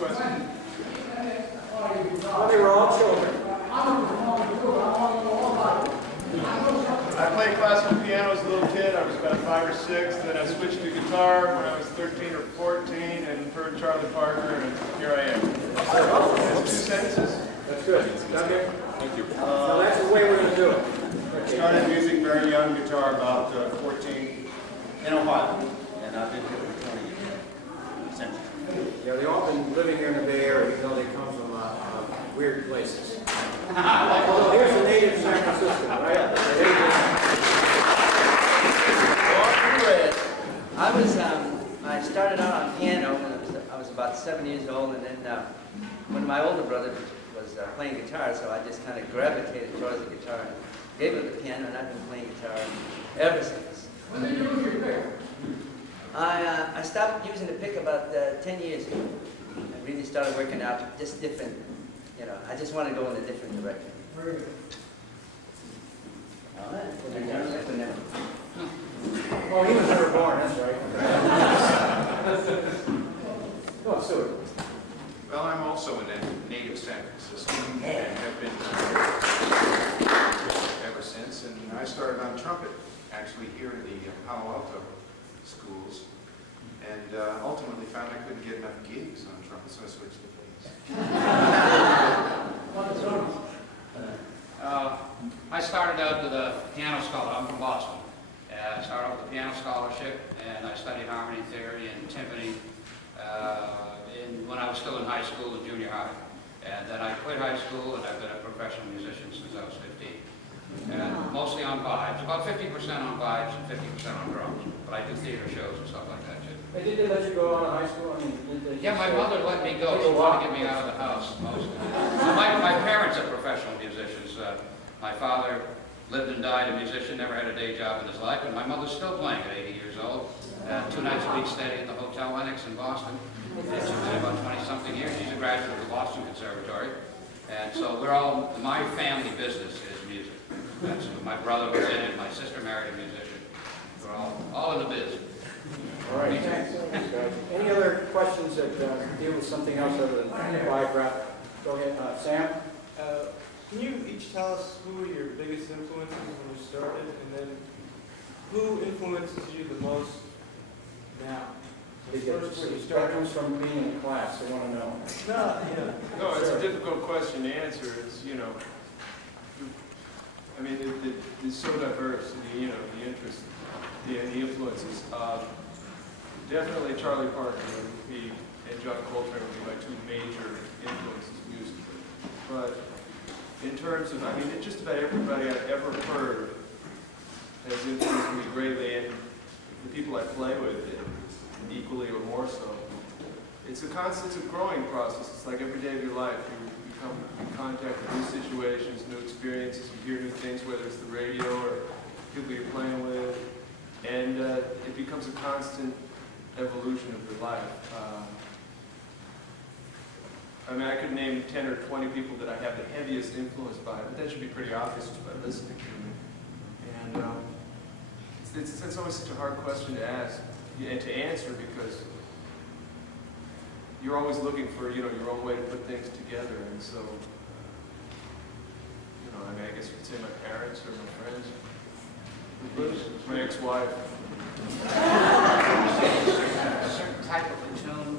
Well, they were all children. I played classical piano as a little kid. I was about 5 or 6. Then I switched to guitar when I was 13 or 14 and heard Charlie Parker, and here I am. That's 2 sentences. That's good. Duncan? Thank you. So that's the way we're going to do it. Started music very young, guitar about 14 in Ohio, and I've been here for 20 years. Yeah, they've all been living here in the Bay Area, even though they come from weird places. Although here's the native San Francisco, right? I started out on piano when I was about 7 years old, and then when my older brother was playing guitar, so I just kind of gravitated towards the guitar and gave him the piano, and I've been playing guitar ever since. When did you lose your pick? I stopped using the pick about 10 years ago. I really started working out just different, you know, I just want to go in a different direction. Very good. All right. Oh, he was never born, that's right. Oh, Seward. Well, I'm also a native San Francisco and have been ever since. And I started on trumpet, actually here in the Palo Alto schools, and ultimately found I couldn't get enough gigs on trumpet, so I switched to bass. I started out with a piano scholarship. I'm from Boston. I started out with a piano scholarship, and I studied harmony theory and timpani when I was still in high school and junior high. And then I quit high school, and I've been a professional musician since I was 15. Mostly on vibes, about 50% on vibes and 50% on drums. But I do theater shows and stuff like that too. Hey, did they let you go out of high school? I mean, Yeah, my mother let me go. She wanted to get me out of the house mostly. My parents are professional musicians. My father lived and died a musician, never had a day job in his life, and my mother's still playing at 80 years old. 2 nights a week steady at the Hotel Lennox in Boston. And she's been about 20-something years. She's a graduate of the Boston Conservatory. And so my family business is music. My brother was in it, my sister married a musician. We're all in the biz. All right, thanks. Any other questions that deal with something else other than vibe rap? Go ahead, Sam. Can you each tell us who were your biggest influences when you started, and then who influences you the most now? First, when you start, comes from being in class. They want to know. No, it's a difficult question to answer. It's, you know, I mean, it's so diverse, you know, the interests, the influences. Definitely Charlie Parker and John Coltrane would be my 2 major influences musically. But in terms of, I mean, just about everybody I've ever heard has influenced me greatly, and the people I play with equally or more so. It's a growing process. It's like every day of your life. You come in contact with new situations, new experiences, you hear new things, whether it's the radio or people you're playing with, and it becomes a constant evolution of your life. I mean, I could name 10 or 20 people that I have the heaviest influence by, but that should be pretty obvious just by listening to me. And it's always such a hard question to ask and to answer, because you're always looking for, you know, your own way to put things together. And so, you know, I mean, I guess you could say my parents or my friends, my ex-wife. A certain type of a tune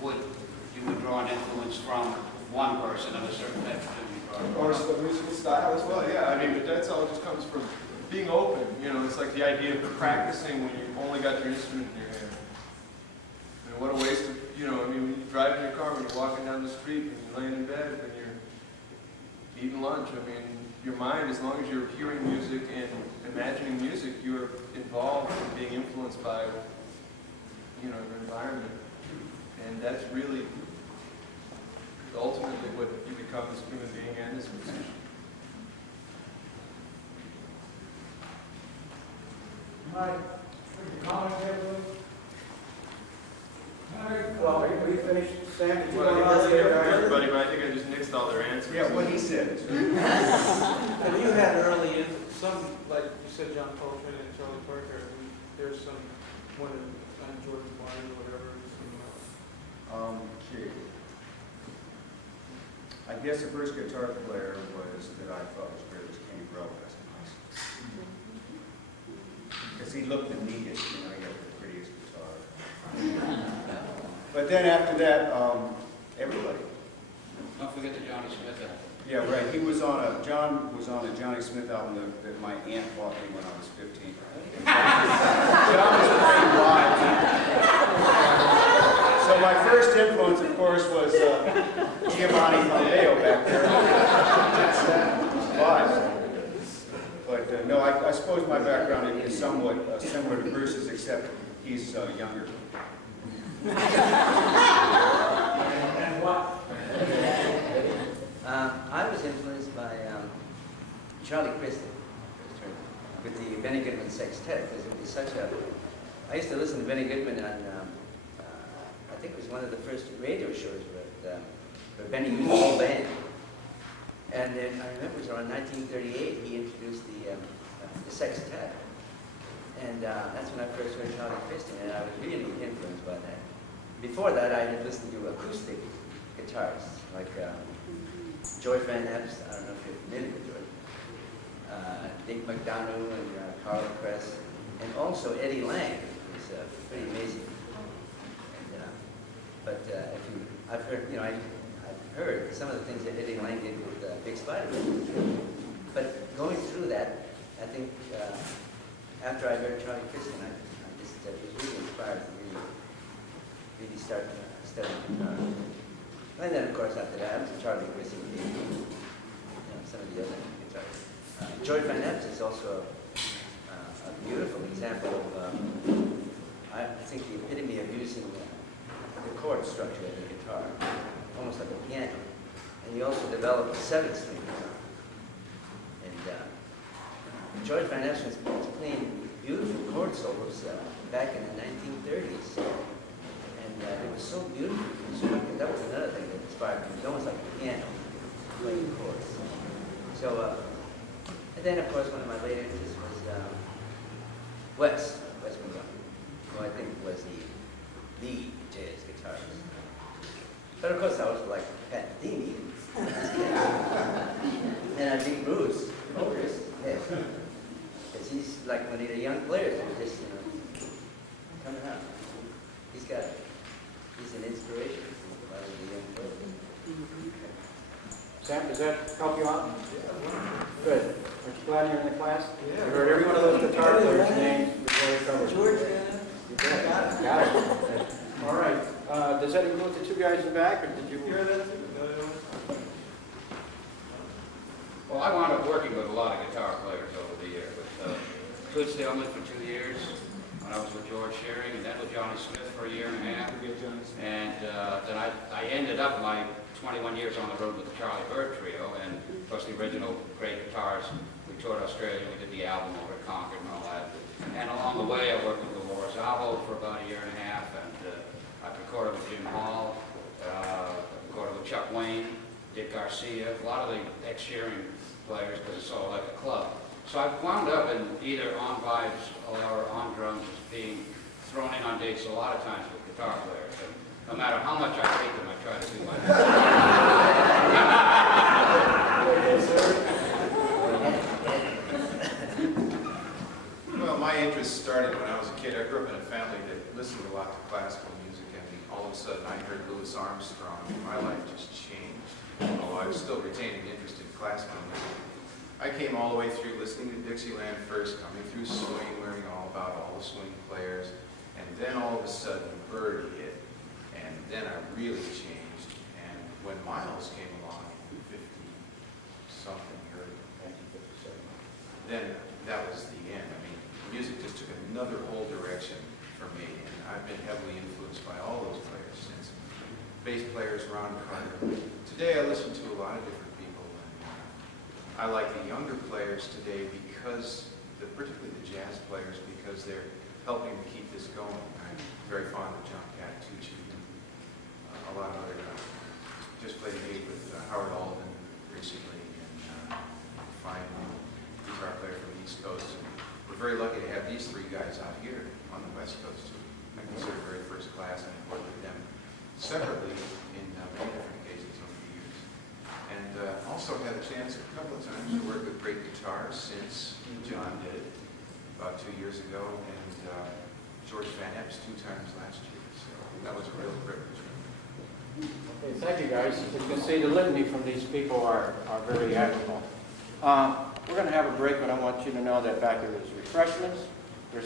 you would draw an influence from one person, and a certain type of tune you draw. Or the musical style as well, yeah. I mean, but that's all just comes from being open. You know, it's like the idea of practicing when you've only got your instrument in your hand. I mean, what a waste of, you know, I mean, when you're driving your car, when you're walking down the street, when you're laying in bed, when you're eating lunch, I mean, your mind, as long as you're hearing music and imagining music, you're involved in being influenced by, you know, your environment. And that's really ultimately what you become as a human being and as a musician. All right. Comment there, please? Well, are you finished, Sam? Did you Well, want to everybody, but I think I just nixed all their answers. Yeah, what he said. And you had early, some, like you said, John Coltrane and Charlie Parker. There's some, one in Jordan Wine or whatever. Okay. I guess the first guitar player was that I thought was great was Kenny Brokers. Because he looked the neatest, you know, he had the prettiest guitar. But then after that, everybody. Don't forget the Johnny Smith album. Yeah, right. He was on a, John was on a Johnny Smith album that my aunt bought me when I was 15. John was a great wild. So my first influence, of course, was Giovanni Pompeo back there. But no, I suppose my background is somewhat similar to Bruce's, except he's younger. And what? I was influenced by Charlie Christie with the Benny Goodman Sextet, because it was such a... I used to listen to Benny Goodman on, I think it was one of the first radio shows where Benny used the whole band. And then I remember it was around 1938 he introduced the sextet. And that's when I first heard Charlie Christie, and I was really influenced by that. Before that, I had listened to acoustic guitars, like George Van Epps, I don't know if you're familiar with George, Dick McDonough and Carl Kress, and also Eddie Lang, who's pretty amazing. And, I've heard, you know, I've heard some of the things that Eddie Lang did with Big Spider. But going through that, I think after I heard Charlie Christie, I just was really inspired to really start studying guitar. And then, of course, after that, I was Charlie Christie, you know, some of the other guitarists. George Van Epps is also a beautiful example of, I think, the epitome of using the chord structure of the guitar, almost like a piano. And he also developed a 7-string guitar. And George Van Epps was playing beautiful chord solos back in the 1930s. And it was so beautiful. That was another thing that inspired me. It was almost like a piano playing chords. So, and then of course one of my later interests was Wes Montgomery, who I think was the jazz guitarist. But of course I was like Pat Metheny. And I think Bruce, because he's like one of the young players who just, you know, coming up. He's an inspiration for a lot of the young players. Sam, does that help you out? Yeah. Good. Aren't you glad you're in the class? Yeah. You heard every one of those guitar players' names before you covered. George, you got it. Got it. All right. Does that include the two guys in the back, or did you hear that? Well, I wound up working with a lot of guitar players over the years. With Good Stillman for 2 years, when I was with George Shearing, and then with Johnny Smith for a year and a half. And then I ended up my 21 years on the road with the Charlie Bird Trio, and of course the original great guitars. We toured Australia, we did the album over at Concord and all that. And along the way I worked with Dolores Alvo for about a year and a half, and I recorded with Jim Hall, recorded with Chuck Wayne, Dick Garcia, a lot of the ex-Shearing players, because it's all like a club. So I've wound up in either on vibes or on drums, being thrown in on dates a lot of times with guitar players. And no matter how much I hate them, I try to do my best. Well, my interest started when I was a kid. I grew up in a family that listened a lot to classical music, and all of a sudden I heard Louis Armstrong, and my life just changed. Although I was still retaining interest in classical music. I came all the way through listening to Dixieland first, coming through swing, learning all about all the swing players, and then all of a sudden Bird hit, and then I really changed. And when Miles came along in 50-something, or 1957, then that was the end. I mean, music just took another whole direction for me, and I've been heavily influenced by all those players since. Bass players, Ron Carter. Today I listen to a lot of different people, and I like the younger players today because, particularly the jazz players, because they're helping to keep this going. I'm very fond of John Patitucci and a lot of other just played a gig with Howard Alden recently, and fine guitar player from the East Coast. And we're very lucky to have these three guys out here on the West Coast, who I consider very first class, and I've worked with them separately in many different occasions over the years. also had a chance a couple of times to work with great guitars since John did, about 2 years ago, and George Van Epps 2 times last year. So that was a real privilege. Okay, thank you, guys. As you can see, the litany from these people are very admirable. We're going to have a break, but I want you to know that back there is refreshments.